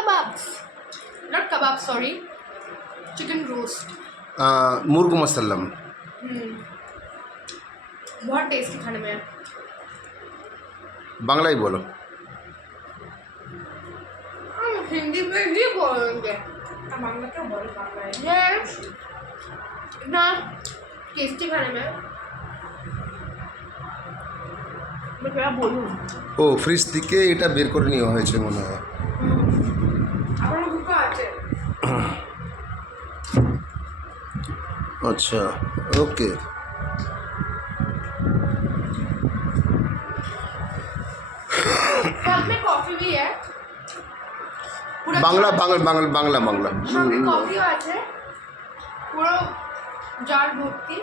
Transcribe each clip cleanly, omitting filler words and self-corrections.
kebabs. Not kebabs, sorry. Chicken roast. मुर्ग मसल्लम। बहुत tasty खाने में है। बांग्ला ही बोलो। हम हिंदी में ही बोलेंगे। बांग्ला क्यों बोल बांग्ला है? ये इतना टेस्टी खाने में मैं क्या बोलूँ। ও ফ্রিজ থেকে এটা বের করে নেওয়া হয়েছে মনে হয়। আমার দুটো আছে। अच्छा ओके। साथ में कॉफी भी है। पूरा বাংলা जार- বাংলা বাংলা বাংলা বাংলা সঙ্গে কফিও আছে পুরো জার ভর্তি।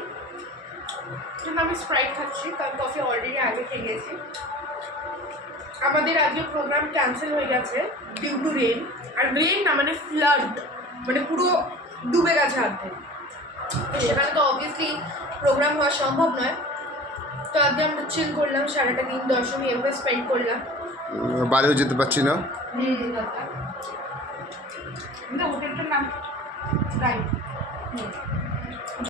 কিন্তু আমি স্প্রাইট খাচ্ছি কারণ কফি অলরেডি আগে খেয়ে গেছি। আমাদের আজকে প্রোগ্রাম ক্যান্সেল হয়ে গেছে ডিউ টু রেন। আর রেন না মানে ফ্লাড, মানে পুরো ডুবে গেছে অর্ধেক। তো সেখানে তো অবভিয়াসলি প্রোগ্রাম হওয়া সম্ভব নয়। তো আজকে আমরা চিল করলাম, সারাটা দিন দশমী এভাবে স্পেন্ড করলাম। বাড়িও যেতে পারছি না। হোটেলটার নাম রাইট।